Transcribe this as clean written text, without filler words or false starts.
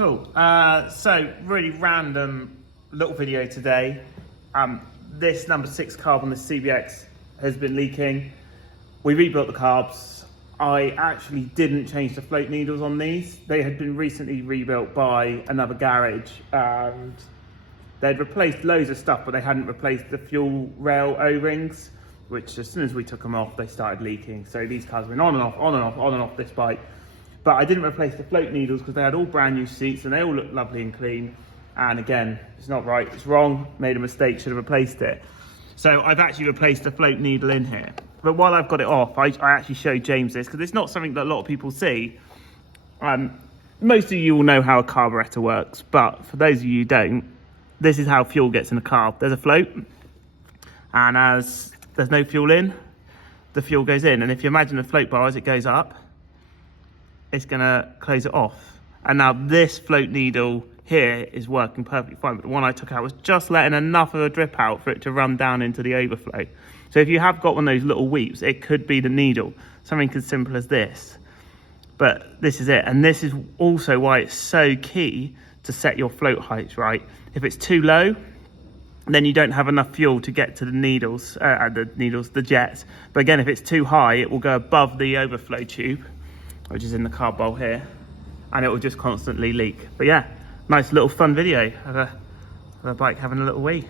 Cool. So really random little video today. This number 6 carb on the CBX has been leaking. We rebuilt the carbs. I actually didn't change the float needles on these. They had been recently rebuilt by another garage and they'd replaced loads of stuff, but they hadn't replaced the fuel rail O-rings, which as soon as we took them off, they started leaking. So these cars went on and off, on and off, on and off this bike. But I didn't replace the float needles because they had all brand new seats and they all looked lovely and clean. And again, it's not right, it's wrong, made a mistake, should have replaced it. So I've actually replaced the float needle in here. But while I've got it off, I actually showed James this because it's not something that a lot of people see. Most of you will know how a carburettor works, but for those of you who don't, this is how fuel gets in the carb. There's a float, and as there's no fuel in, the fuel goes in. And if you imagine the float bar as it goes up, it's gonna close it off. And now this float needle here is working perfectly fine, but the one I took out was just letting enough of a drip out for it to run down into the overflow. So if you have got one of those little weeps, it could be the needle, something as simple as this. But this is it, and this is also why it's so key to set your float heights right. If it's too low, then you don't have enough fuel to get to the needles, the jets. But again, if it's too high, it will go above the overflow tube, which is in the carb bowl here, and it will just constantly leak. But yeah, nice little fun video of a bike having a little wee.